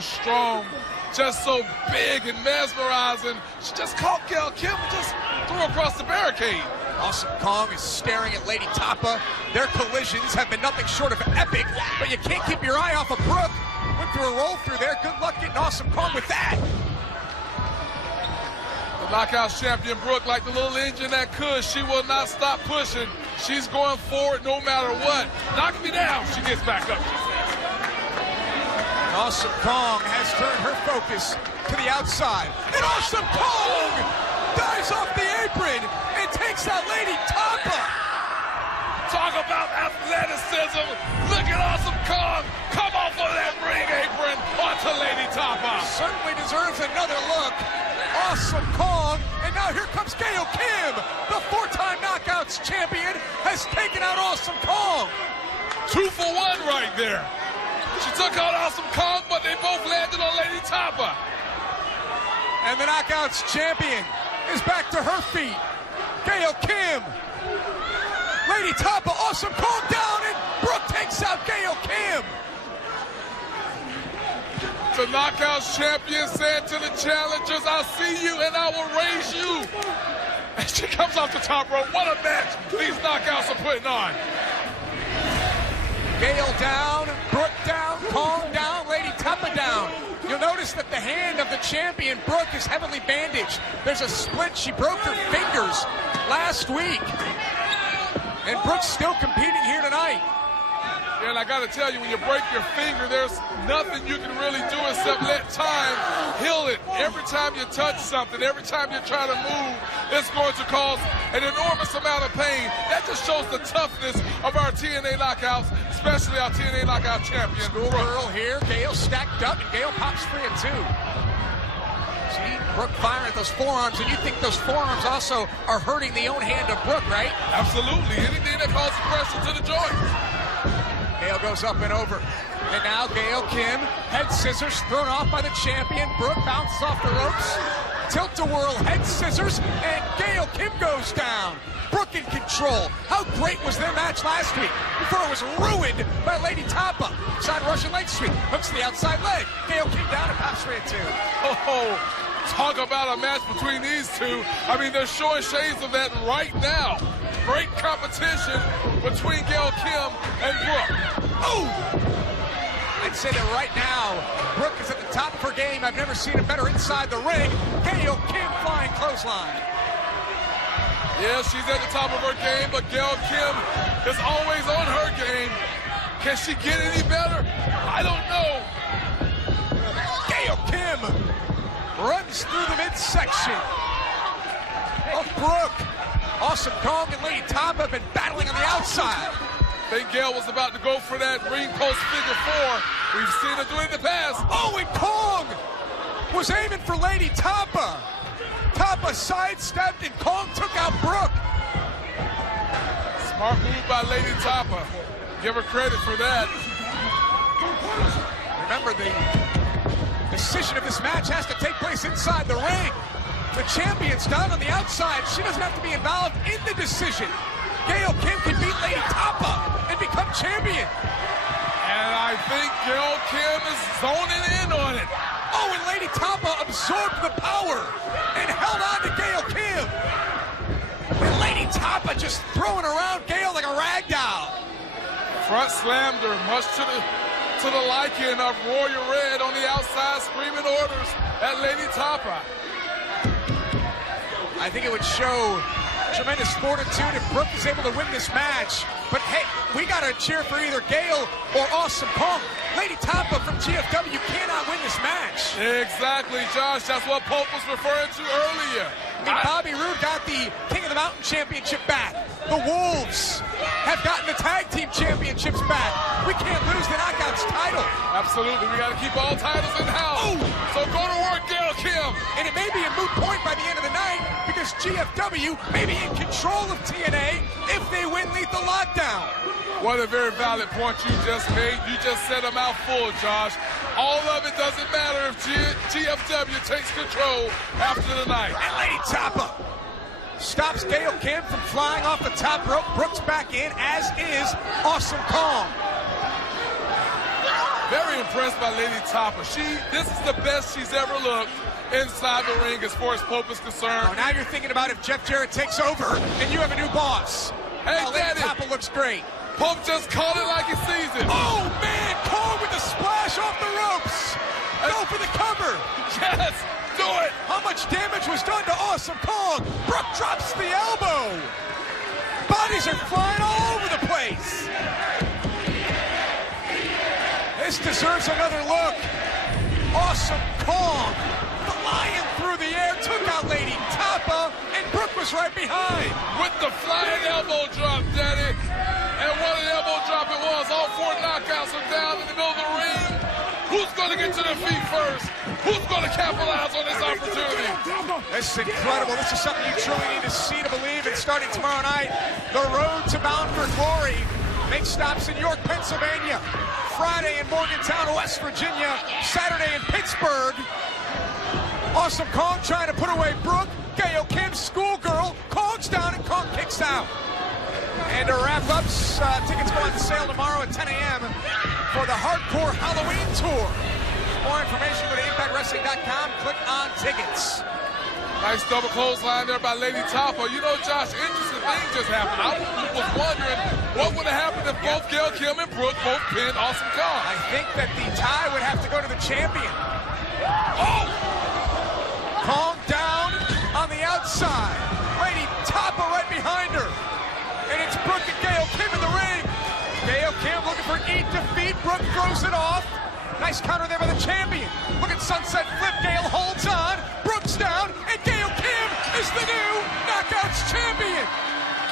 so strong, just so big and mesmerizing. She just caught Gail Kim and just threw her across the barricade. Awesome Kong is staring at Lady Tapa. Their collisions have been nothing short of epic, but you can't keep your eye off of Brooke. Went through a roll through there. Good luck getting Awesome Kong with that. The Knockouts champion Brooke, like the little engine that could, she will not stop pushing. She's going forward no matter what. Knock me down, she gets back up. And Awesome Kong has turned her focus to the outside. And Awesome Kong dives off the apron and takes out Lady Tapa. Talk about athleticism. Look at Awesome Kong come off of that ring apron onto Lady Tapa. Certainly deserves another look. Awesome Kong, and now here comes Gail Kim, the four-time Knockouts champion, has taken out Awesome Kong. 2 for 1 right there. She took out Awesome Kong, but they both landed on Lady Tapa. And the Knockouts champion is back to her feet. Gail Kim. Lady Tapa, Awesome Kong down, and Brooke takes out Gail Kim. The Knockouts champion said to the challengers, I'll see you and I will raise you. And she comes off the top rope. What a match these Knockouts are putting on. Gail down, Brooke down, Kong down, Lady Tapa down. You'll notice that the hand of the champion, Brooke, is heavily bandaged. There's a split. She broke her fingers last week. And Brooke's still competing here tonight. Yeah, and I got to tell you, when you break your finger, there's nothing you can really do except let time heal it. Every time you touch something, every time you try to move, it's going to cause an enormous amount of pain. That just shows the toughness of our TNA Knockouts, especially our TNA Knockout champion. Schoolgirl here, Gail stacked up, and Gail pops free at 2. See, Brooke firing at those forearms, and you think those forearms also are hurting the own hand of Brooke, right? Absolutely. Anything that causes pressure to the joints. Gail goes up and over. And now Gail Kim, head scissors thrown off by the champion. Brooke bounces off the ropes. Tilt-a-whirl, head scissors, and Gail Kim goes down. Brooke in control. How great was their match last week before it was ruined by Lady Tapa? Side Russian leg sweep, hooks to the outside leg. Gail Kim down and pops straight at 2. Oh, talk about a match between these two. I mean, they're showing shades of that right now. Great competition between Gail Kim and Brooke. Oh! I'd say that right now, Brooke is at the top of her game. I've never seen it better inside the ring. Gail Kim flying clothesline. Yeah, she's at the top of her game, but Gail Kim is always on her game. Can she get any better? I don't know. Gail Kim runs through the midsection of Brooke. Awesome Kong and Lady Tapa have been battling on the outside. I think Gail was about to go for that ring post figure 4. We've seen her do it in the past. Oh, and Kong was aiming for Lady Tapa. Tapa sidestepped and Kong took out Brooke. Smart move by Lady Tapa. Give her credit for that. Remember, the decision of this match has to take place inside the ring. The champion's down on the outside. She doesn't have to be involved in the decision. Gail Kim can beat Lady Tapa and become champion. And I think Gail Kim is zoning in on it. Oh, and Lady Tapa absorbed the power and held on to Gail Kim. And Lady Tapa just throwing around Gail like a rag doll. Front slammed her, much to the liking of Warrior Red on the outside, screaming orders at Lady Tapa. I think it would show tremendous fortitude if Brooke is able to win this match. But hey, we got to cheer for either Gail or Awesome Kong. Lady Tapa from GFW cannot win this match. Exactly, Josh. That's what Pope was referring to earlier. I mean, Bobby Roode got the King of the Mountain Championship back. The Wolves have gotten the Tag Team Championships back. We can't lose the Knockouts title. Absolutely. We got to keep all titles in house. Oh. So go to work, Gail Kim. And it may be a moot point by the end of the night because GFW may be in control of TNA if they win Lethal Lockdown. What a very valid point you just made. You just said a mouthful, Josh. All of it doesn't matter if GFW takes control after the night. And Lady Tapa stops Gail Kim from flying off the top rope. Brooks back in, as is Awesome Kong. Very impressed by Lady Topper. This is the best she's ever looked inside the ring as far as Pope is concerned. Oh, now you're thinking about if Jeff Jarrett takes over and you have a new boss. Hey, Lady Topper looks great. Pope just called it like he sees it. Oh, man, Kong with the splash off the ropes. Go for the cover. Yes, do it. How much damage was done to Awesome Kong? Brooke drops the elbow. Bodies are flying all over the place. This deserves another look. Awesome Kong. The lion through the air took out Lady Topper, and Brooke was right behind. With the flying elbow drop, Daddy. And what an elbow drop it was. All 4 knockouts are down in the middle of the ring. Who's going to get to their feet first? Who's going to capitalize on this opportunity? This is incredible. This is something you truly need to see to believe. And starting tomorrow night, the road to Bound for Glory makes stops in York, Pennsylvania. Friday in Morgantown, West Virginia. Saturday in Pittsburgh. Awesome Kong trying to put away Brooke. Gail Kim, schoolgirl. Kong's down and Kong kicks out. And to wrap up, tickets go on sale tomorrow at 10 a.m. for the Hardcore Halloween Tour. For more information, go to ImpactWrestling.com, click on tickets. Nice double clothesline there by Lady Topper. You know, Josh, interesting thing just happened. I was wondering what would have happened if both Gail Kim and Brooke both pinned Awesome Kong. I think that the tie would have to go to the champion. Oh! Kong down on the outside. Lady Topper right behind her. And it's Brooke and Gail Kim in the ring. Gail Kim looking for eat defeat. Brooke throws it off. Nice counter there by the champion. Look at Sunset Flip. Gail holds on. Brooke's down. And Gail Kim is the new Knockouts champion.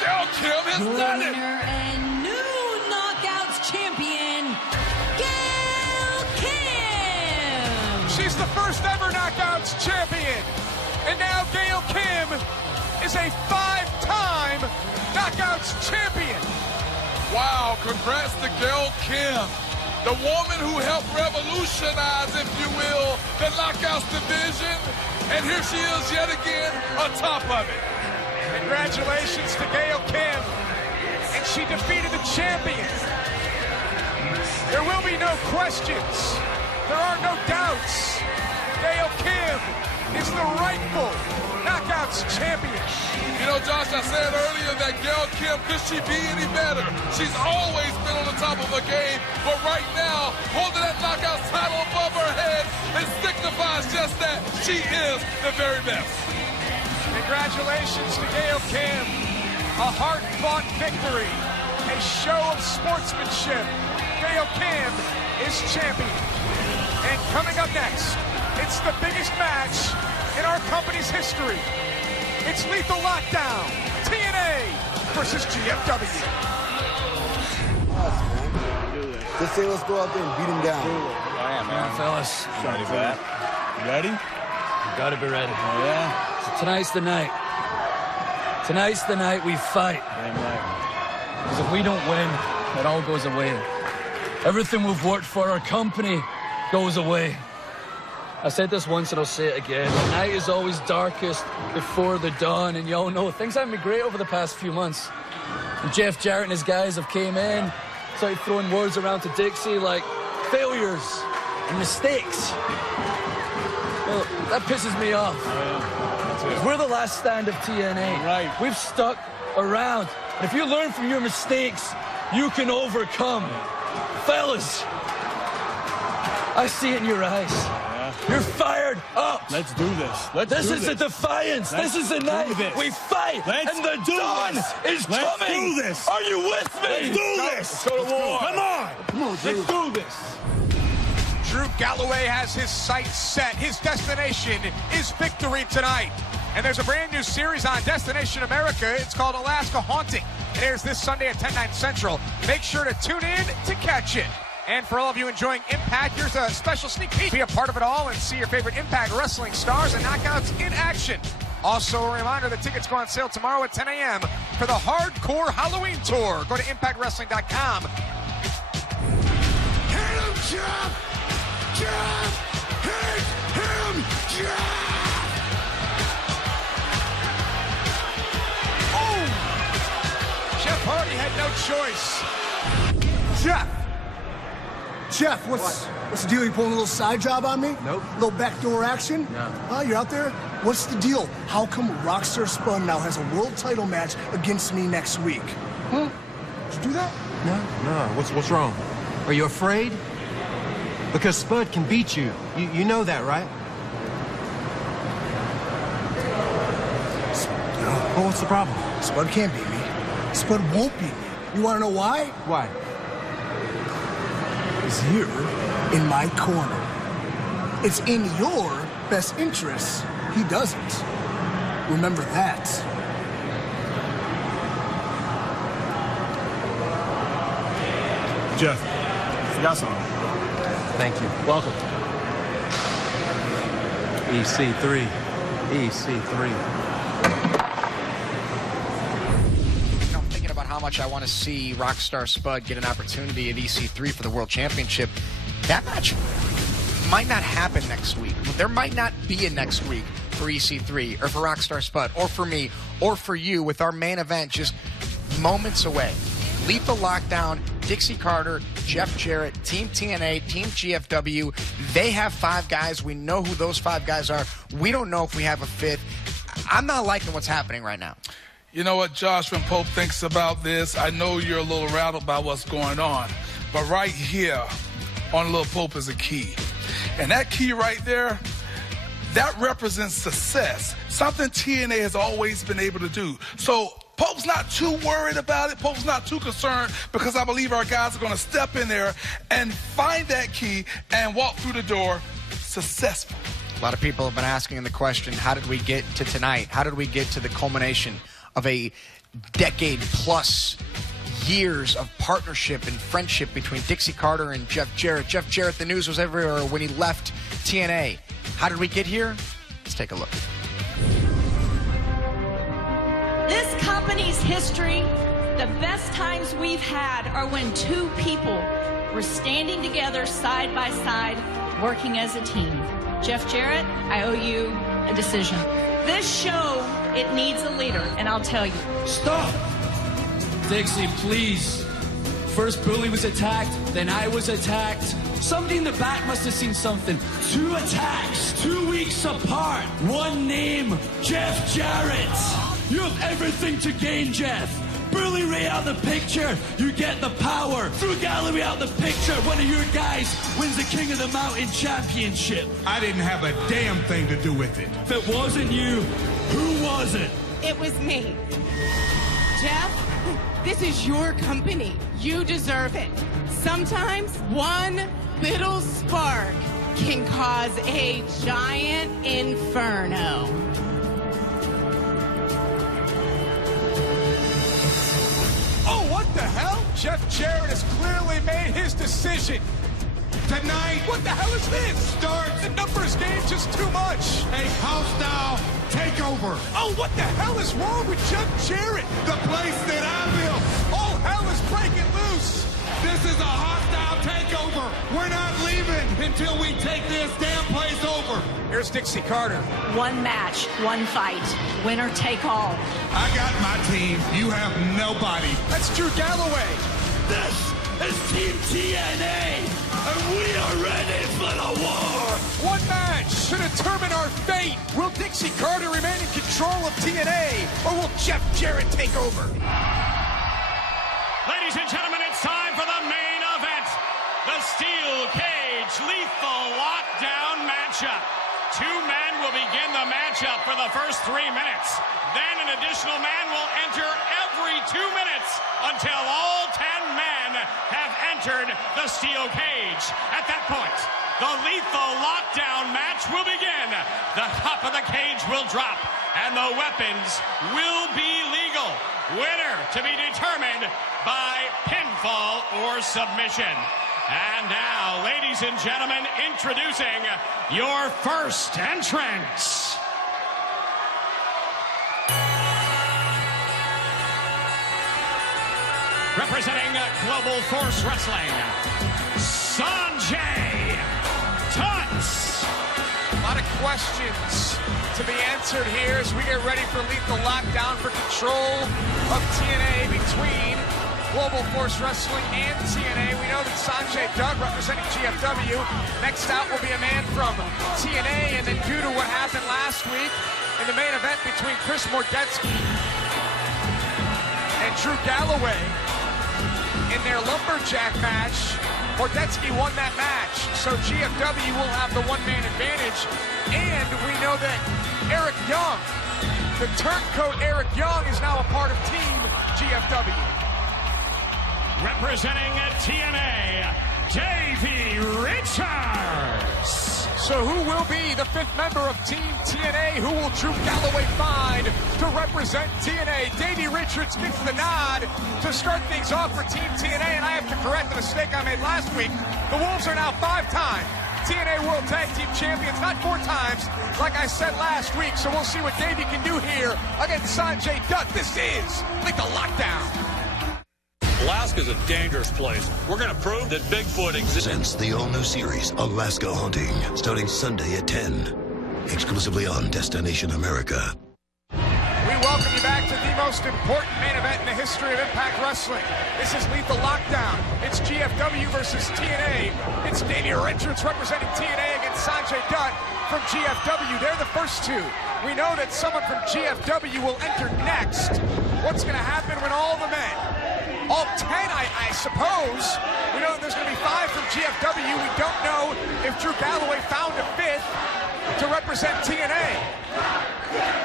Gail Kim has done it. Winner and new Knockouts champion, Gail Kim. She's the first ever Knockouts champion. And now Gail Kim is a 5-time Knockouts champion. Wow, congrats to Gail Kim, the woman who helped revolutionize, if you will, the Knockouts division. And here she is yet again on top of it. Congratulations to Gail Kim. And she defeated the champion. There will be no questions. There are no doubts. Gail Kim is the rightful Knockouts champion. You know, Josh, I said earlier that Gail Kim, could she be any better? She's always been on the top of her game, but right now, holding that Knockouts title above her head, it signifies just that she is the very best. Congratulations to Gail Kim. A hard-fought victory. A show of sportsmanship. Gail Kim is champion. And coming up next, it's the biggest match in our company's history. It's Lethal Lockdown, TNA versus GFW. Just say let's go out there and beat him down. Oh, yeah, man. Fellas, Ready for that? You ready? you gotta be ready. Oh, yeah? So tonight's the night. Tonight's the night we fight. Damn right. Because if we don't win, it all goes away. Everything we've worked for, our company, goes away. I said this once and I'll say it again. The night is always darkest before the dawn, and y'all know things haven't been great over the past few months. And Jeff Jarrett and his guys have came in, started throwing words around to Dixie like failures and mistakes. Well, that pisses me off. We're the last stand of TNA. Right. We've stuck around. And if you learn from your mistakes, you can overcome. Fellas, I see it in your eyes. You're fired up. Let's do this. This is a defiance. This is a night we fight. And the dawn is coming. Do this. Are you with me? Let's do this. Let's go to war. Come on. Let's do this. Drew Galloway has his sights set. His destination is victory tonight. And there's a brand new series on Destination America. It's called Alaska Haunting. It airs this Sunday at 10/9 Central. Make sure to tune in to catch it. And for all of you enjoying Impact, here's a special sneak peek. Be a part of it all and see your favorite Impact Wrestling stars and knockouts in action. Also, a reminder that tickets go on sale tomorrow at 10 a.m. for the Hardcore Halloween Tour. Go to ImpactWrestling.com. Hit him, Jeff! Jeff! Hit him, Jeff! Oh! Jeff Hardy had no choice. Jeff Jeff, what's the deal? You pulling a little side job on me? Nope. A little backdoor action? No. Oh, you're out there? What's the deal? How come Rockstar Spud now has a world title match against me next week? Huh? Did you do that? No. What's wrong? Are you afraid? Because Spud can beat you. You know that, right? Well, what's the problem? Spud can't beat me. Spud won't beat me. You want to know why? Why? He's here in my corner. It's in your best interest. He doesn't. Remember that. Jeff, forgot something. Thank you. Welcome. EC3. EC3. I'm thinking about how much I want to see Rockstar Spud get an opportunity at EC3 for the World Championship. That match might not happen next week. There might not be a next week for EC3 or for Rockstar Spud or for me or for you with our main event just moments away. Lethal Lockdown, Dixie Carter, Jeff Jarrett, Team TNA, Team GFW. They have 5 guys. We know who those 5 guys are. We don't know if we have a 5th. I'm not liking what's happening right now. You know what Josh Van Pope thinks about this? I know you're a little rattled by what's going on, but right here on Lil Pope is a key. And that key right there, that represents success, something TNA has always been able to do. So Pope's not too worried about it. Pope's not too concerned because I believe our guys are going to step in there and find that key and walk through the door successful. A lot of people have been asking the question, how did we get to tonight? How did we get to the culmination of a decade-plus years of partnership and friendship between Dixie Carter and Jeff Jarrett? Jeff Jarrett, the news was everywhere when he left TNA. How did we get here? Let's take a look. This company's history, the best times we've had are when 2 people were standing together side by side, working as a team. Jeff Jarrett, I owe you a decision. This show, it needs a leader, and I'll tell you. Stop! Dixie, please. First Bully was attacked, then I was attacked. Somebody in the back must have seen something. 2 attacks, 2 weeks apart. One name, Jeff Jarrett. You have everything to gain, Jeff. Burley Ray out of the picture, you get the power. Threw Gallery out of the picture, one of your guys wins the King of the Mountain Championship. I didn't have a damn thing to do with it. If it wasn't you, who was it? It was me. Jeff, this is your company. You deserve it. Sometimes one little spark can cause a giant inferno. Oh, what the hell? Jeff Jarrett has clearly made his decision. Tonight, What the hell is this? starts The numbers game just too much. a hostile takeover. Oh, what the hell is wrong with Jeff Jarrett? The place that I built. All hell is breaking loose. This is a hostile takeover. We're not leaving until we take this damn place over. Here's Dixie Carter. 1 match, 1 fight, winner take all. I got my team. You have nobody. That's Drew Galloway. This is Team TNA, and we are ready for the war. 1 match to determine our fate. Will Dixie Carter remain in control of TNA, or will Jeff Jarrett take over? Ladies and gentlemen, it's time for the main event. The Steel Cage Lethal Lockdown matchup. 2 men will begin the matchup for the first 3 minutes. Then an additional man will enter every 2 minutes until all 10 men have entered the Steel Cage. At that point, the Lethal Lockdown match will begin. The top of the cage will drop, and the weapons will be legal. Winner to be determined by pinfall or submission. And now, ladies and gentlemen, introducing your first entrant. Representing Global Force Wrestling, Sanjay Tuts. A lot of questions to be answered here as we get ready for Lethal Lockdown for control of TNA between Global Force Wrestling and TNA. We know that Sanjay Dutt representing GFW. Next out will be a man from TNA, and then due to what happened last week in the main event between Chris Mordetsky and Drew Galloway in their lumberjack match, Mordetsky won that match, so GFW will have the one-man advantage, and we know that Eric Young, the turncoat Eric Young, is now a part of Team GFW. Representing TNA, Davey Richards. So who will be the fifth member of Team TNA? Who will Drew Galloway find to represent TNA? Davey Richards gets the nod to start things off for Team TNA, and I have to correct the mistake I made last week. The Wolves are now 5-time TNA World Tag Team Champions, not 4 times like I said last week, so we'll see what Davey can do here against Sanjay Dutt. This is Lethal Lockdown. Alaska's a dangerous place. We're going to prove that Bigfoot exists. Presents the all-new series, Alaska Haunting, starting Sunday at 10. Exclusively on Destination America. We welcome you back to the most important main event in the history of Impact Wrestling. This is Lethal Lockdown. It's GFW versus TNA. It's Davey Richards representing TNA against Sanjay Dutt from GFW. They're the first two. We know that someone from GFW will enter next. What's going to happen when all the men, all 10, I suppose. We know that there's going to be 5 from GFW. We don't know if Drew Galloway found a 5th to represent TNA.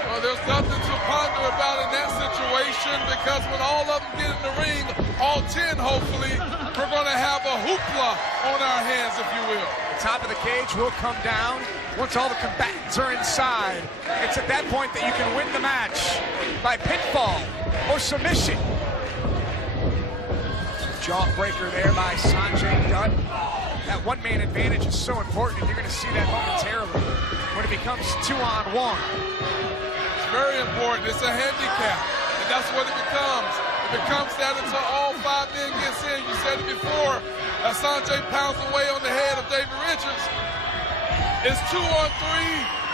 Well, there's nothing to ponder about in that situation, because when all of them get in the ring, all 10 hopefully, we're going to have a hoopla on our hands, if you will. The top of the cage will come down once all the combatants are inside. It's at that point that you can win the match by pinfall or submission. Jawbreaker there by Sanjay Dutt. That one-man advantage is so important, and you're going to see that momentarily when it becomes 2-on-1. It's very important. It's a handicap, and that's what it becomes. It becomes that until all 5 men gets in. You said it before, as Sanjay pounds away on the head of Davey Richards. It's 2-on-3,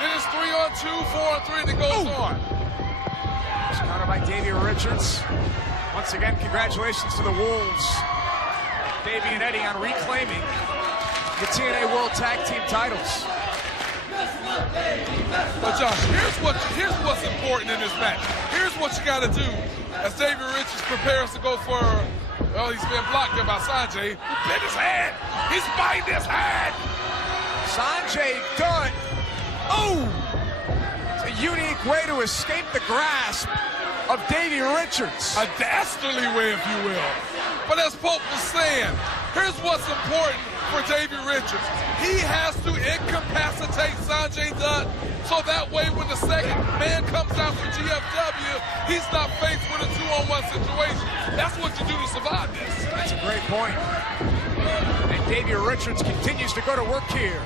then it's 3-on-2, 4-on-3, and it goes on. It's countered by Davey Richards. Once again, congratulations to the Wolves, Davey and Eddie, on reclaiming the TNA World Tag Team titles. But Josh, here's what's important in this match. Here's what you got to do as Davey Richards prepares to go for, well, he's been blocked there by Sanjay. He bit his hand. He's biting his hand. Sanjay Dutt. Oh! It's a unique way to escape the grasp of Davey Richards. A dastardly way, if you will. But as Pope was saying, here's what's important for Davey Richards. He has to incapacitate Sanjay Dutt, so that way when the second man comes out for GFW, he's not faced with a 2-on-1 situation. That's what you do to survive this. That's a great point. And Davey Richards continues to go to work here.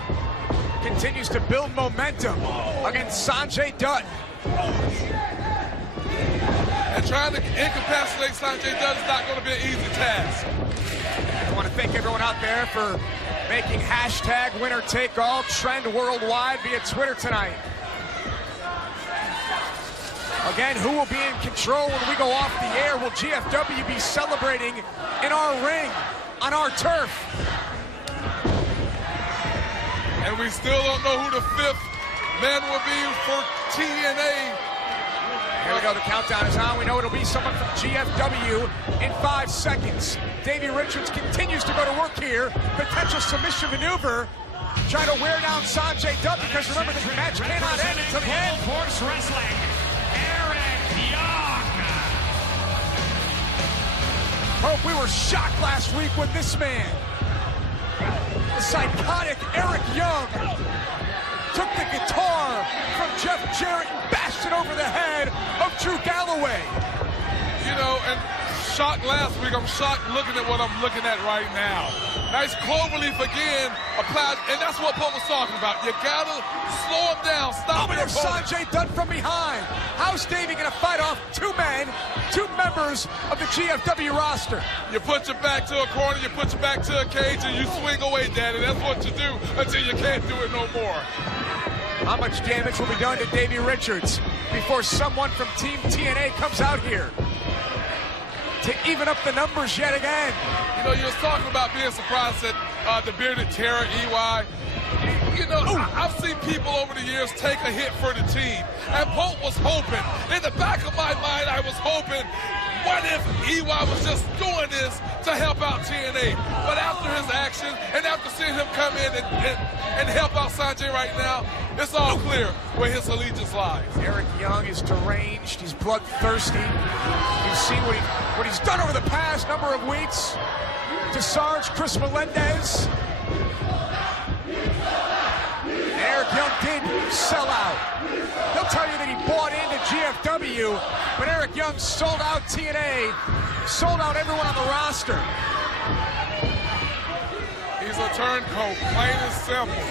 Continues to build momentum against Sanjay Dutt. And trying to incapacitate Sanjay Dutt is not going to be an easy task. I want to thank everyone out there for making hashtag #WinnerTakeAll trend worldwide via Twitter tonight. Again, who will be in control when we go off the air? Will GFW be celebrating in our ring, on our turf? And we still don't know who the 5th man will be for TNA. Here we go, the countdown is on. We know it'll be someone from GFW in 5 seconds. Davey Richards continues to go to work here. Potential submission maneuver. Trying to wear down Sanjay Dutt, because remember, this match cannot end until the end. Force Wrestling, Eric Young. Hope we were shocked last week when this man, the psychotic Eric Young, took the guitar from Jeff Jarrett and bashed it over the head of Drew Galloway. You know, and shocked last week, I'm shocked looking at what I'm looking at right now. Nice cloverleaf again, applied, and that's what Pope was talking about. You gotta slow him down, stop him. Sanjay Dutt from behind. How's Davey gonna fight off 2 men, 2 members of the GFW roster? You put your back to a corner, you put your back to a cage, and you swing away, Daddy. That's what you do until you can't do it no more. How much damage will be done to Davey Richards before someone from Team TNA comes out here? to even up the numbers yet again. You know, you was talking about being surprised at the bearded terror, EY. You know, I've seen people over the years take a hit for the team. And Pope was hoping, in the back of my mind, I was hoping, what if EY was just doing this to help out TNA? But after his action, and after seeing him come in and help out Sanjay right now, it's all clear where his allegiance lies. Eric Young is deranged. He's bloodthirsty. You've seen what he's done over the past number of weeks to Sarge Chris Melendez. And Eric Young did sell out. He'll tell you that he bought into GFW, but Eric Young sold out TNA, sold out everyone on the roster. He's a turncoat, plain and simple.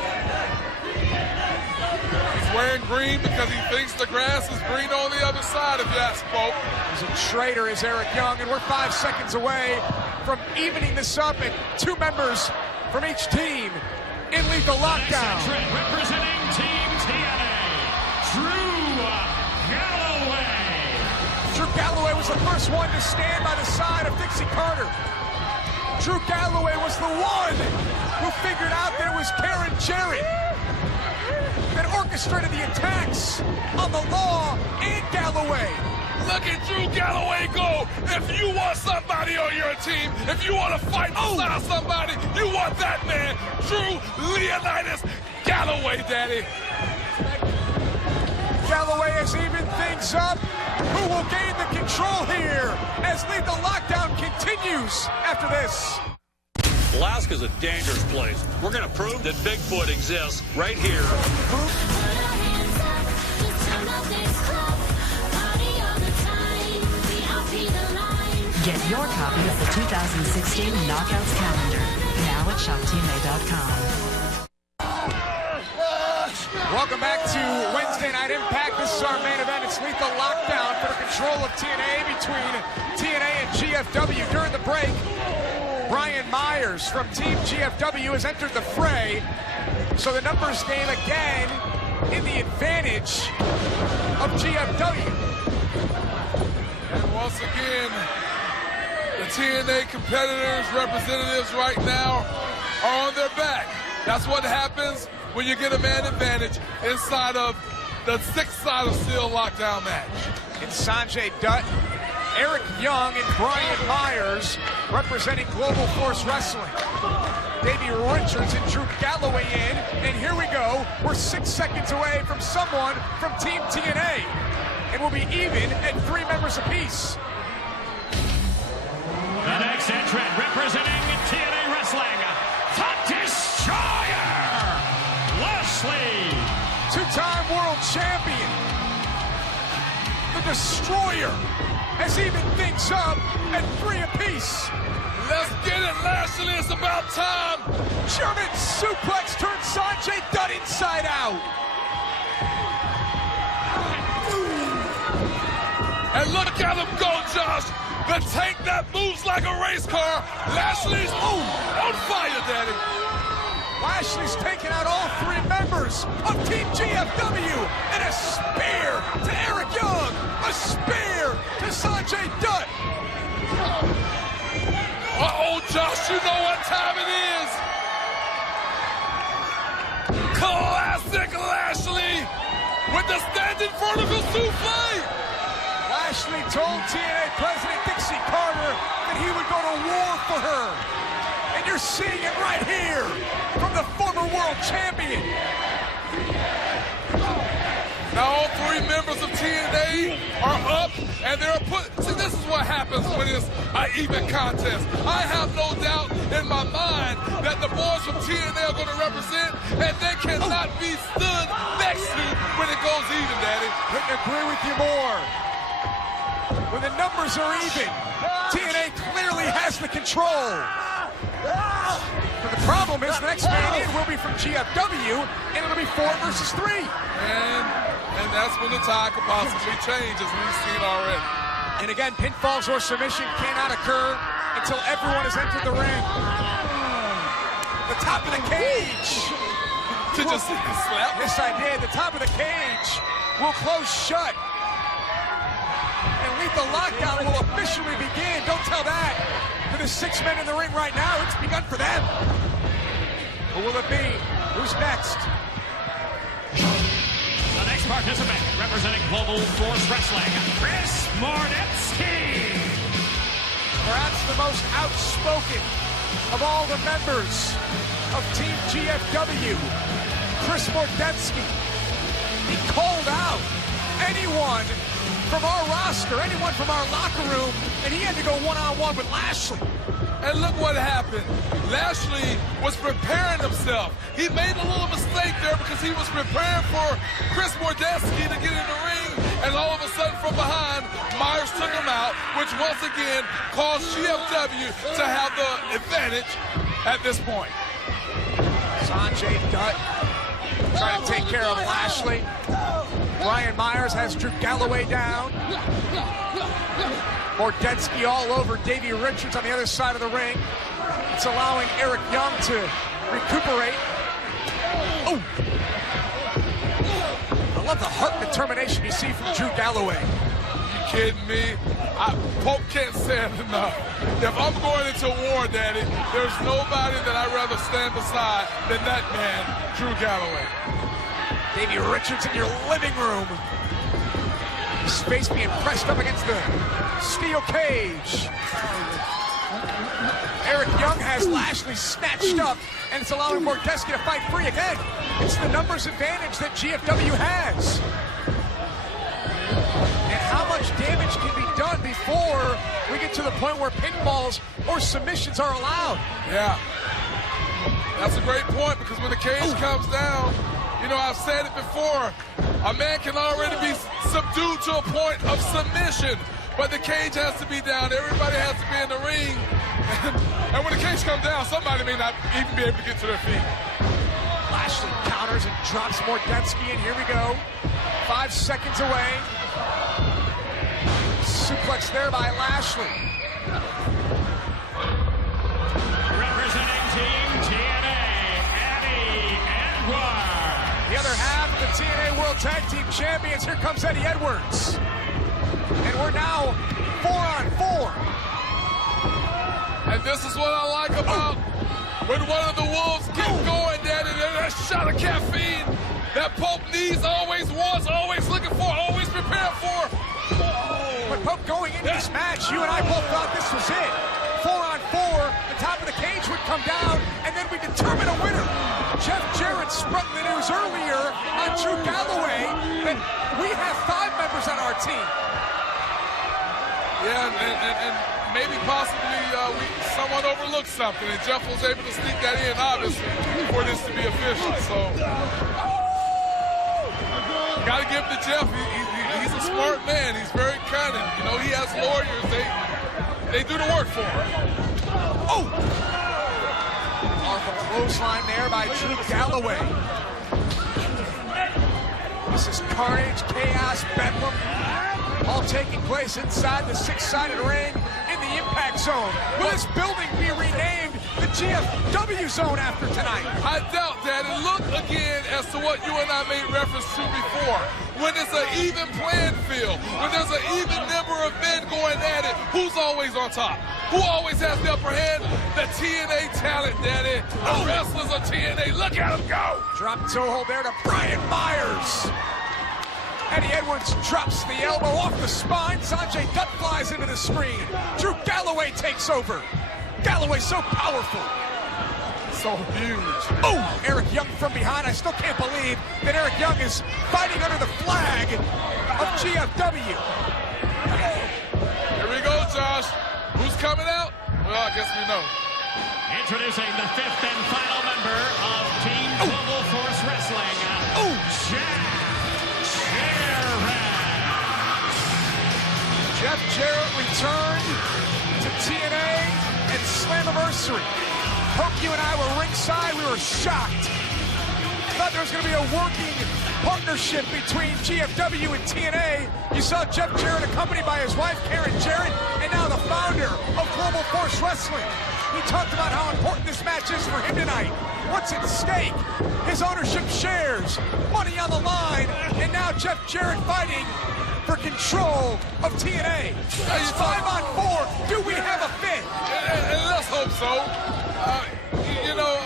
He's wearing green because he thinks the grass is green on the other side, if you ask Pope. He's a traitor, is Eric Young, and we're 5 seconds away from evening this up, and 2 members from each team in Lethal Lockdown. Representing Team TNA, Drew Galloway. Drew Galloway was the first one to stand by the side of Dixie Carter. Drew Galloway was the one who figured out there was Karen Jarrett that orchestrated the attacks on the Law and Galloway. Look at Drew Galloway go. If you want somebody on your team, if you want to fight beside somebody, you want that man, Drew Leonidas Galloway, Daddy. Galloway has evened things up. Who will gain the control here as Lethal Lockdown continues after this? Alaska's a dangerous place. We're going to prove that Bigfoot exists right here. Get your copy of the 2016 Knockouts calendar, now at ShopTNA.com. Welcome back to Wednesday Night Impact. This is our main event. It's Lethal Lockdown for the control of TNA between TNA and GFW. During the break, Brian Myers from Team GFW has entered the fray. So the numbers game again in the advantage of GFW. And once again, the TNA competitors, representatives right now are on their back. That's what happens when you get a man advantage inside of the 6-sided steel lockdown match. In Sanjay Dutt, Eric Young, and Brian Myers representing Global Force Wrestling. Davey Richards and Drew Galloway in, and here we go. We're 6 seconds away from someone from Team TNA, and we'll be even at 3 members apiece. The next entrant representing TNA Wrestling, the Destroyer, Lashley. 2-time world champion. The Destroyer has evened things up at 3 apiece. Let's get it, Lashley. It's about time. German suplex turns Sanjay Dutt inside out. And look at him go, Josh. The tank that moves like a race car. Lashley's on fire, Daddy. Lashley's taking out all 3 members of Team GFW. And a spear to Eric Young. A spear to Sanjay Dutt. Uh-oh, Josh, you know what time it is. Classic Lashley with the standing vertical souffle. Lashley told TNA President Dixie Carter that he would go to war for her. And you're seeing it right here from the former world champion. Now all 3 members of TNA are up, and they're put. See, this is what happens when it's an even contest. I have no doubt in my mind that the boys from TNA are going to represent, and they cannot be stood next to when it goes even, Daddy. Couldn't agree with you more. When the numbers are even, TNA clearly has the control. But the problem is the next man in will be from GFW, and it'll be 4 versus 3. And that's when the tide could possibly change, as we've seen already. And again, pinfalls or submission cannot occur until everyone has entered the ring. The top of the cage. Did you see the slap? Yes, I did. The top of the cage will close shut. And Lethal Lockdown will officially begin. Don't tell that to the 6 men in the ring right now. It's begun for them. Who will it be? Who's next? The next participant, representing Global Force Wrestling, Chris Mordetsky. Perhaps the most outspoken of all the members of Team GFW, Chris Mordetsky. He called out anyone from our roster, anyone from our locker room, and he had to go one-on-one with Lashley. And look what happened. Lashley was preparing himself. He made a little mistake there because he was preparing for Chris Mordetsky to get in the ring, and all of a sudden from behind, Myers took him out, which once again caused GFW to have the advantage at this point. Sanjay Dutt trying to take care of Lashley. Brian Myers has Drew Galloway down. Mordetsky all over Davey Richards on the other side of the ring. It's allowing Eric Young to recuperate. Oh! I love the heart and determination you see from Drew Galloway. You kidding me? Pope can't say it enough. If I'm going into war, Daddy, there's nobody that I'd rather stand beside than that man, Drew Galloway. Davey Richards in your living room. His face being pressed up against the steel cage. Eric Young has Lashley snatched up, and it's allowing Mordetsky to fight free again. It's the numbers advantage that GFW has. And how much damage can be done before we get to the point where pinfalls or submissions are allowed? Yeah. That's a great point, because when the cage comes down, you know, I've said it before, a man can already be subdued to a point of submission, but the cage has to be down. Everybody has to be in the ring. And when the cage comes down, somebody may not even be able to get to their feet. Lashley counters and drops Mordetsky, and here we go. 5 seconds away. Suplex there by Lashley. Representing Team TNA, Eddie Edwards. The other half of the TNA World Tag Team Champions. Here comes Eddie Edwards. And we're now 4-on-4. And this is what I like about when one of the Wolves get going, Daddy. That shot of caffeine that Pope needs, always wants, always looking for, always prepared for. But Pope, going into this match, you and I both thought this was it. 4-on-4, the top of the cage would come down, and then we determine a winner. Jeff Jarrett sprung the news earlier on Drew Galloway that we have 5 members on our team. Yeah, and maybe possibly someone overlooked something, and Jeff was able to sneak that in, obviously, for this to be official. So, you got to give it to Jeff. He's a smart man. He's very cunning. You know, he has lawyers. They do the work for him. Oh! Powerful clothesline there by Drew Galloway. This is Carnage, Chaos, Bedlam, all taking place inside the 6-sided ring in the Impact Zone. Will this building be renamed the GFW Zone after tonight? I doubt that. And look again as to what you and I made reference to before. When it's an even playing field, when there's an even number of men going at it, who's always on top? Who always has the upper hand? The TNA talent, Daddy. The wrestlers of TNA. Look at them go. Drop toe hold there to Brian Myers. Eddie Edwards drops the elbow off the spine. Sanjay Dutt flies into the screen. Drew Galloway takes over. Galloway so powerful. So huge. Oh, Eric Young from behind. I still can't believe that Eric Young is fighting under the flag of GFW. Here we go, Josh. Who's coming out? Well, I guess we know. Introducing the 5th and final member of Team Global Force Wrestling, Jeff Jarrett returned to TNA and Slammiversary. Poke, you and I were ringside. We were shocked. Thought there was going to be a working partnership between GFW and TNA. You saw Jeff Jarrett accompanied by his wife, Karen Jarrett, and now the founder of Global Force Wrestling. He talked about how important this match is for him tonight. What's at stake? His ownership shares, money on the line, and now Jeff Jarrett fighting for for control of TNA. It's 5-on-4. Do we have a fit? And let's hope so. You know,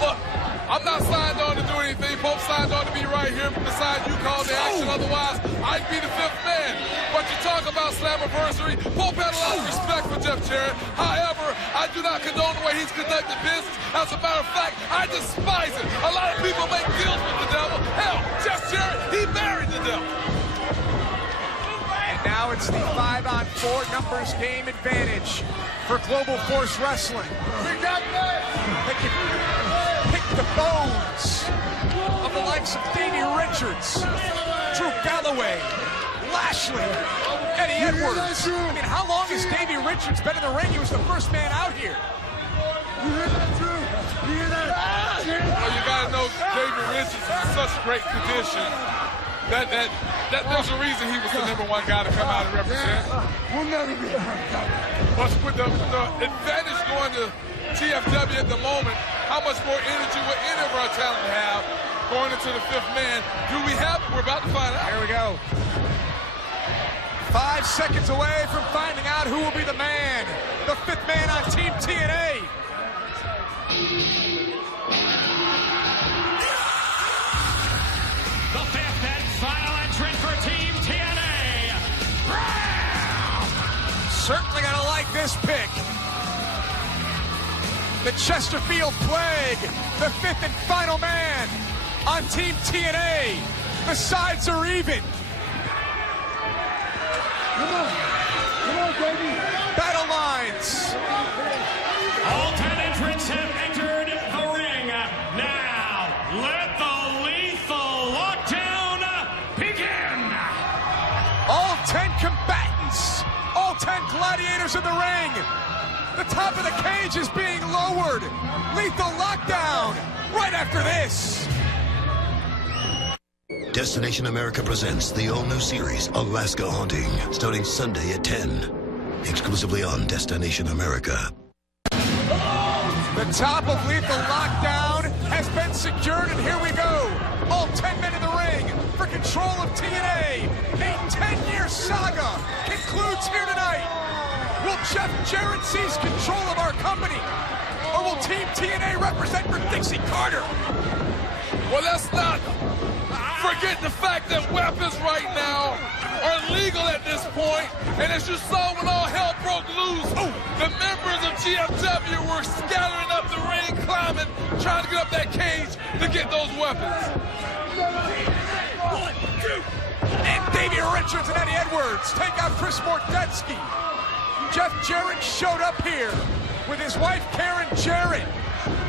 look, I'm not signed on to do anything. Pope signed on to be right here beside you, call the action. Otherwise, I'd be the fifth man. But you talk about Slammiversary. Pope had a lot of respect for Jeff Jarrett. However, I do not condone the way he's conducted business. As a matter of fact, I despise it. A lot of people make deals with the devil. Hell, Jeff Jarrett, he married the devil. And now it's the 5-on-4 numbers game advantage for Global Force Wrestling. We got that. Pick the bones of the likes of Davey Richards, Drew Galloway, Lashley, Eddie Edwards. I mean, how long has Davey Richards been in the ring? He was the first man out here. Well, you gotta know Davey Richards is in such great condition that there's a reason he was the #1 guy to come out and represent. We'll never be. But with the advantage going to TFW at the moment, how much more energy will any of our talent have going into the fifth man? Do we have it? We're about to find out. Here we go. 5 seconds away from finding out who will be the man, the fifth man on Team TNA. The fifth and final entrant for Team TNA, Brown! Certainly gonna like this pick. The Chesterfield Plague, the fifth and final man on Team TNA. The sides are even. Come on, baby. Battle lines. All 10 entrants have entered the ring. Now, let the lethal lockdown begin. All 10 combatants, all 10 gladiators in the ring. The top of the cage is being lowered. Lethal lockdown right after this. Destination America presents the all-new series, Alaska Haunting, starting Sunday at 10. Exclusively on Destination America. The top of Lethal Lockdown has been secured, and here we go. All 10 men in the ring for control of TNA. A 10-year saga concludes here tonight. Will Jeff Jarrett seize control of our company? Or will Team TNA represent for Dixie Carter? Well, let's not forget the fact that weapons right now are legal at this point. And as you saw when all hell broke loose, the members of GFW were scattering up the ring, climbing, trying to get up that cage to get those weapons. And Davey Richards and Eddie Edwards take out Chris Mordetsky. Jeff Jarrett showed up here with his wife, Karen Jarrett.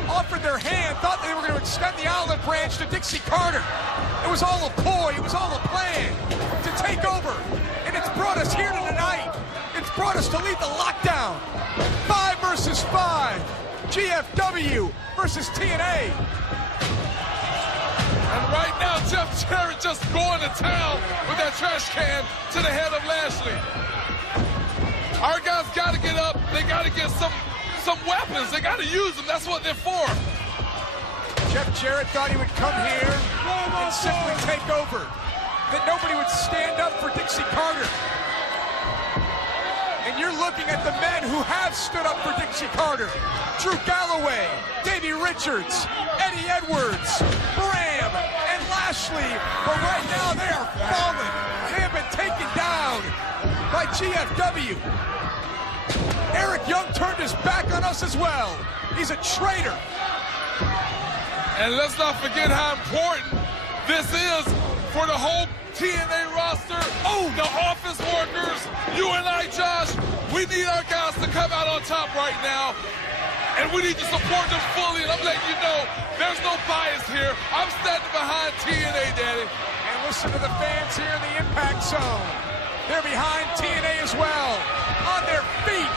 Offered their hand, thought they were going to extend the olive branch to Dixie Carter. It was all a ploy, it was all a plan to take over. And it's brought us here tonight. It's brought us to Lethal Lockdown. 5 versus 5. GFW versus TNA. And right now, Jeff Jarrett just going to town with that trash can to the head of Lashley. Our guys got to get up. They got to get some weapons. They got to use them. That's what they're for. Jeff Jarrett thought he would come here and simply take over. That nobody would stand up for Dixie Carter. And you're looking at the men who have stood up for Dixie Carter. Drew Galloway, Davey Richards, Eddie Edwards, Bram, and Lashley. But right now they are falling. They have been taken down by GFW. Eric Young turned his back on us as well. He's a traitor. And let's not forget how important this is for the whole TNA roster. The office workers, you and I, Josh, we need our guys to come out on top right now. And we need to support them fully. And I'm letting you know, there's no bias here. I'm standing behind TNA, Daddy. And listen to the fans here in the Impact Zone. They're behind TNA as well. On their feet.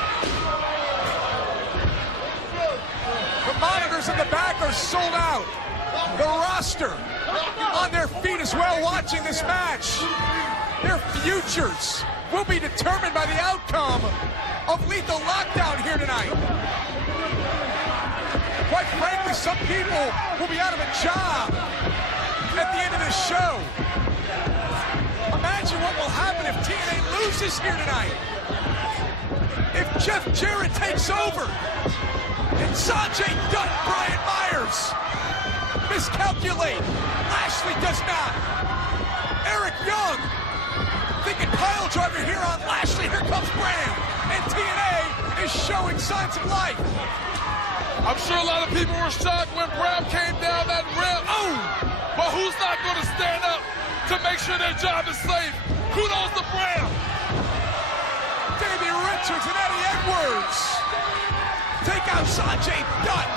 The monitors in the back are sold out. The roster on their feet as well watching this match. Their futures will be determined by the outcome of Lethal Lockdown here tonight. Quite frankly, some people will be out of a job at the end of this show. Imagine what will happen if TNA loses here tonight? If Jeff Jarrett takes over and Sanjay Dutt, Brian Myers miscalculate, Lashley does not. Eric Young thinking pile driver here on Lashley. Here comes Bram, and TNA is showing signs of life. I'm sure a lot of people were shocked when Bram came down that ramp. Oh! But who's not going to stand up to make sure their job is safe? Kudos to Bram. Davey Richards and Eddie Edwards take out Sanjay Dutt.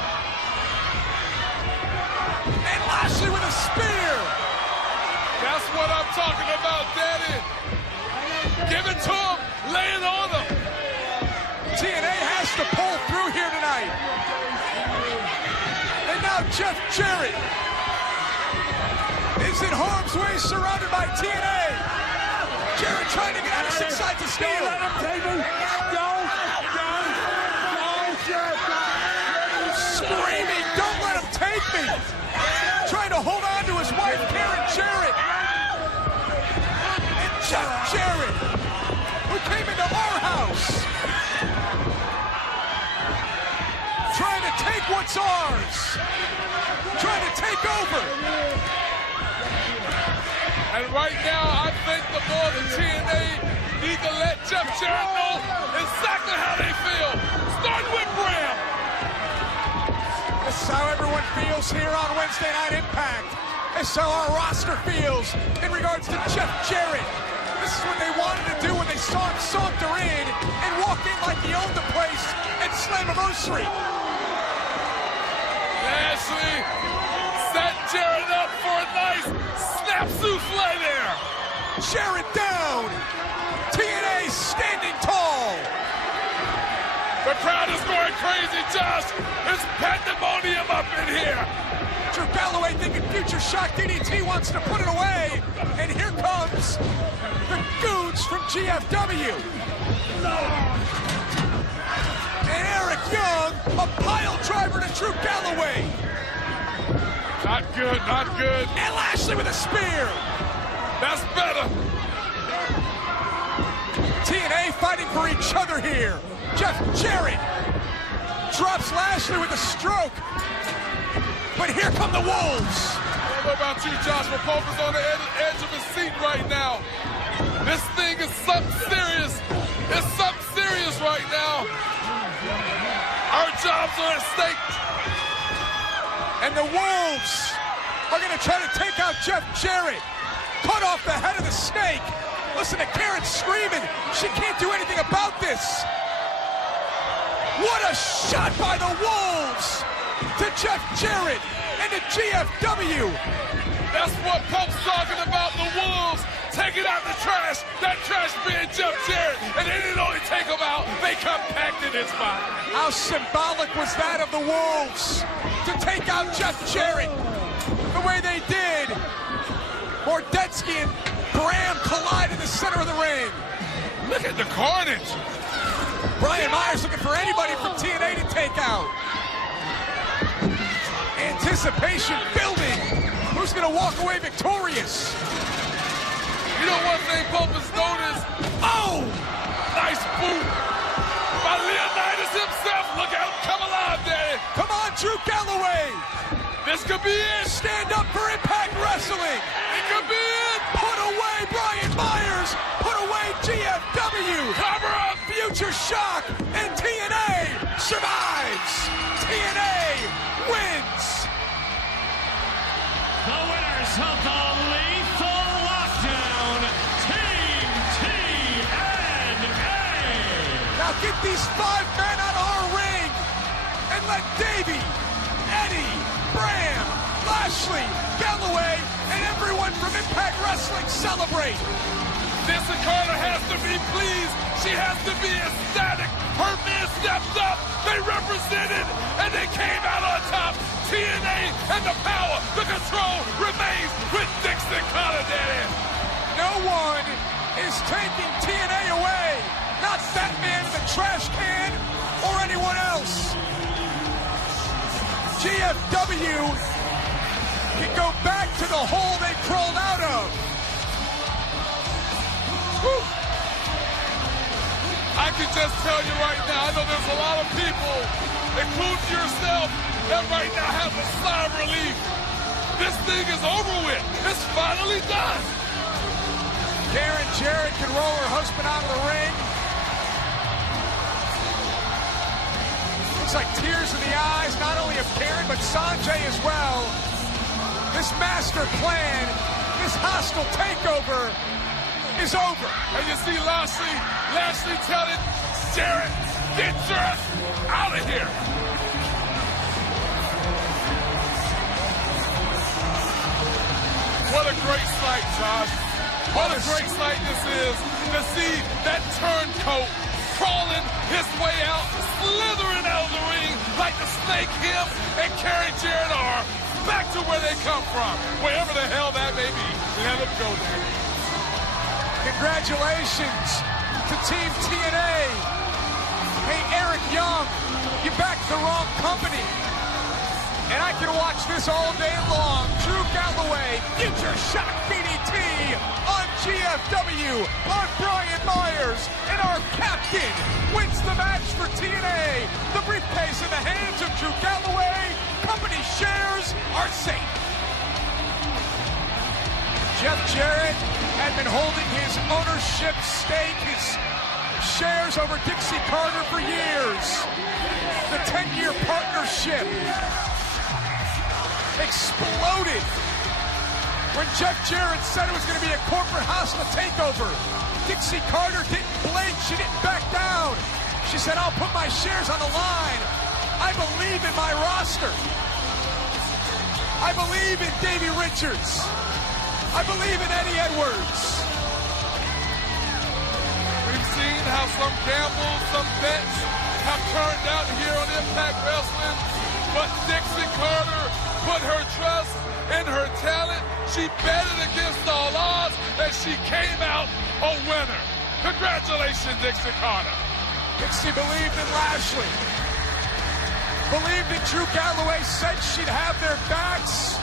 And Lashley with a spear. That's what I'm talking about, Daddy. Give it to him. Lay it on him. TNA has to pull through here tonight. And now Jeff Jarrett is in harm's way, surrounded by TNA. Jarrett trying to get out of six sides of steel. Don't let him take me. Don't. Screaming, don't let him take me. Trying to hold on to his wife, Karen Jarrett. And Jeff Jarrett, who came into our house, trying to take what's ours. Trying to take over. And right now, I think the boys of TNA need to let Jeff Jarrett know exactly how they feel. Start with Bram. This is how everyone feels here on Wednesday Night Impact. This is how our roster feels in regards to Jeff Jarrett. This is what they wanted to do when they saw him saunter in and walk in like he owned the place at Slammiversary. Lashley set Jarrett up for a nice snap souffle there. Jarrett down. TNA standing tall. The crowd is going crazy, Josh. It's pandemonium up in here. Drew Galloway thinking Future Shock DDT wants to put it away. And here comes the Goons from GFW. And Eric Young, a pile driver to Drew Galloway. Not good, not good. And Lashley with a spear. That's better. TNA fighting for each other here. Jeff Jarrett drops Lashley with a stroke. But here come the Wolves. I don't know about you, Josh, but Poker's on the edge of his seat right now. This thing is something serious. It's something serious right now. Our jobs are at stake. And the Wolves are going to try to take out Jeff Jarrett. Cut off the head of the snake. Listen to Karen screaming. She can't do anything about this. What a shot by the Wolves to Jeff Jarrett and to GFW. That's what Pope's talking about, the Wolves taking out the trash. That trash being Jeff Jarrett. And they didn't only take him out, they compacted his body. How symbolic was that of the Wolves to take out Jeff Jarrett the way they did? Mordetsky and Bram collide in the center of the ring. Look at the carnage. Brian Myers looking for anybody from TNA to take out. Anticipation building. Who's going to walk away victorious? You know one thing Pope has noticed? Oh! Nice boot by Leonidas himself. Look out. Come alive, Daddy. Come on, Drew Galloway. This could be it. Stand up for Impact Wrestling. It could be it. Put away Brian Myers. Put away GFW. Cover up. Future Shock. And TNA survives. TNA wins. The winners of the Lethal Lockdown, Team TNA. Now get these 5 men out of our ring and let Davey, Eddie, Bram, Lashley, Galloway, and everyone from Impact Wrestling celebrate. Vincent Carter has to be pleased. She has to be ecstatic. Her men stepped up. They represented, and they came out on top. TNA and the power, the control remains with Dixon Carter, Daddy. No one is taking TNA away. Not Batman in the trash can or anyone else. GFW can go back to the hole they crawled out of. just tell you right now, I know there's a lot of people, including yourself, that right now have a sigh of relief. This thing is over with. It's finally done. Karen Jarrett can roll her husband out of the ring. Looks like tears in the eyes, not only of Karen, but Sanjay as well. This master plan, this hostile takeover is over. And you see Lashley telling Jarrett, get your ass out of here. What a great sight, Josh. What a great sight this is to see that turncoat crawling his way out, slithering out of the ring like the snake him and Karen Jarrett are back to where they come from, wherever the hell that may be. Let them go there. Congratulations to Team TNA. Hey, Eric Young, you backed the wrong company. And I can watch this all day long. Drew Galloway, future shock DDT on GFW on Brian Myers. And our captain wins the match for TNA. The briefcase in the hands of Drew Galloway. Company shares are safe. Jeff Jarrett had been holding his ownership stake, his shares over Dixie Carter for years. The 10-year partnership exploded when Jeff Jarrett said it was going to be a corporate hostile takeover. Dixie Carter didn't blink. She didn't back down. She said, I'll put my shares on the line. I believe in my roster. I believe in Davey Richards. I believe in Eddie Edwards. We've seen how some gambles, some bets have turned out here on Impact Wrestling, but Dixie Carter put her trust in her talent. She betted against all odds, and she came out a winner. Congratulations, Dixie Carter. Dixie believed in Lashley. Believed in Drew Galloway, said she'd have their backs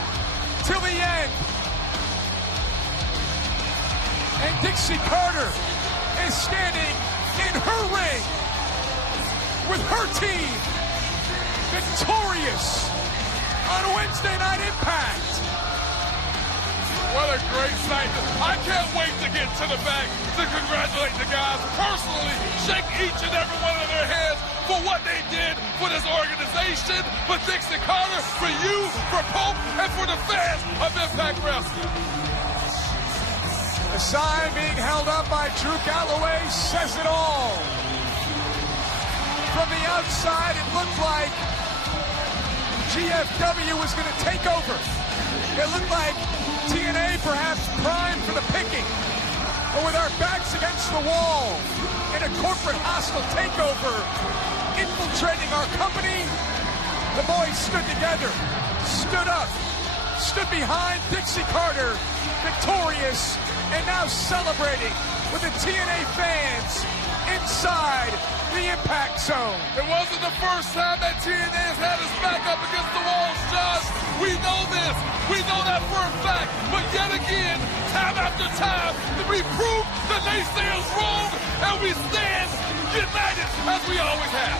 till the end. And Dixie Carter is standing in her ring with her team, victorious on Wednesday Night Impact. What a great sight. I can't wait to get to the back to congratulate the guys personally, shake each and every one of their hands for what they did for this organization, for Dixie Carter, for you, for Pope, and for the fans of Impact Wrestling. The sign being held up by Drew Galloway says it all. From the outside, it looked like GFW was going to take over. It looked like TNA perhaps primed for the picking. But with our backs against the wall in a corporate hostile takeover infiltrating our company, the boys stood together, stood up, stood behind Dixie Carter, victorious, and now celebrating with the TNA fans inside the Impact Zone. It wasn't the first time that TNA has had its back up against the walls, Josh. We know this. We know that for a fact. But yet again, time after time, we prove the naysayers wrong, and we stand united as we always have.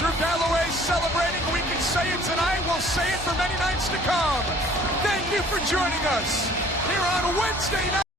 Drew Galloway celebrating. We can say it tonight. We'll say it for many nights to come. Thank you for joining us here on Wednesday night.